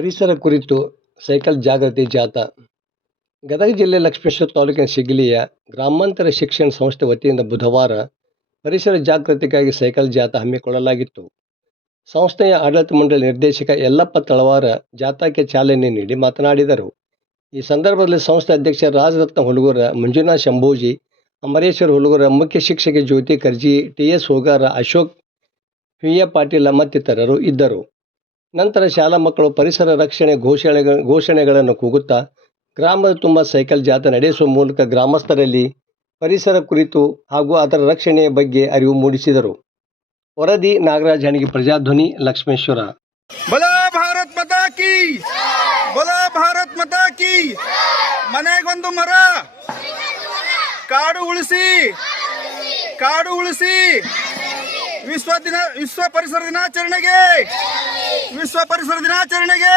ಪರಿಸರ ಕುರಿತು ಸೈಕಲ್ ಜಾಗೃತಿ ಜಾಥಾ. ಗದಗ ಜಿಲ್ಲೆ ಲಕ್ಷ್ಮೇಶ್ವರ ತಾಲೂಕಿನ ಶಿಗ್ಲಿಯ ಗ್ರಾಮಾಂತರ ಶಿಕ್ಷಣ ಸಂಸ್ಥೆ ವತಿಯಿಂದ ಬುಧವಾರ ಪರಿಸರ ಜಾಗೃತಿಗಾಗಿ ಸೈಕಲ್ ಜಾಥಾ ಹಮ್ಮಿಕೊಳ್ಳಲಾಗಿತ್ತು. ಸಂಸ್ಥೆಯ ಆಡಳಿತ ಮಂಡಳಿ ನಿರ್ದೇಶಕ ಯಲ್ಲಪ್ಪ ತಳವಾರ ಜಾಥಾಕ್ಕೆ ಚಾಲನೆ ನೀಡಿ ಮಾತನಾಡಿದರು. ಈ ಸಂದರ್ಭದಲ್ಲಿ ಸಂಸ್ಥೆ ಅಧ್ಯಕ್ಷ ರಾಜರತ್ನ ಹುಲಗೂರ, ಮಂಜುನಾಥ್ ಶಂಭೋಜಿ, ಅಮರೇಶ್ವರ ಹುಲಗೂರ, ಮುಖ್ಯ ಶಿಕ್ಷಕಿ ಜ್ಯೋತಿ ಕರ್ಜಿ, ಟಿ.ಎಸ್. ಹೋಗಾರ, ಅಶೋಕ್ ವಿ.ಎ. ಪಾಟೀಲ ಮತ್ತಿತರರು ಇದ್ದರು. ನಂತರ ಶಾಲಾ ಮಕ್ಕಳು ಪರಿಸರ ರಕ್ಷಣೆ ಘೋಷಣೆಗಳನ್ನು ಕೂಗುತ್ತಾ ಗ್ರಾಮದ ತುಂಬ ಸೈಕಲ್ ಜಾಥಾ ನಡೆಸುವ ಮೂಲಕ ಗ್ರಾಮಸ್ಥರಲ್ಲಿ ಪರಿಸರ ಕುರಿತು ಹಾಗೂ ಅದರ ರಕ್ಷಣೆಯ ಬಗ್ಗೆ ಅರಿವು ಮೂಡಿಸಿದರು. ವರದಿ ನಾಗರಾಜ್ ಹಣಗಿ, ಪ್ರಜಾಧ್ವನಿ, ಲಕ್ಷ್ಮೇಶ್ವರ. ಬೋಲೋ ಭಾರತ್ ಮಾತಾ ಕೀ, ಬೋಲೋ ಭಾರತ್ ಮಾತಾ ಕೀ. ಮನೆಗೊಂದು ಮರ, ಕಾಡು ಉಳಿಸಿ, ಕಾಡು ಉಳಿಸಿ. ವಿಶ್ವ ಪರಿಸರ ದಿನಾಚರಣೆಗೆ, ವಿಶ್ವ ಪರಿಸರ ದಿನಾಚರಣೆಗೆ.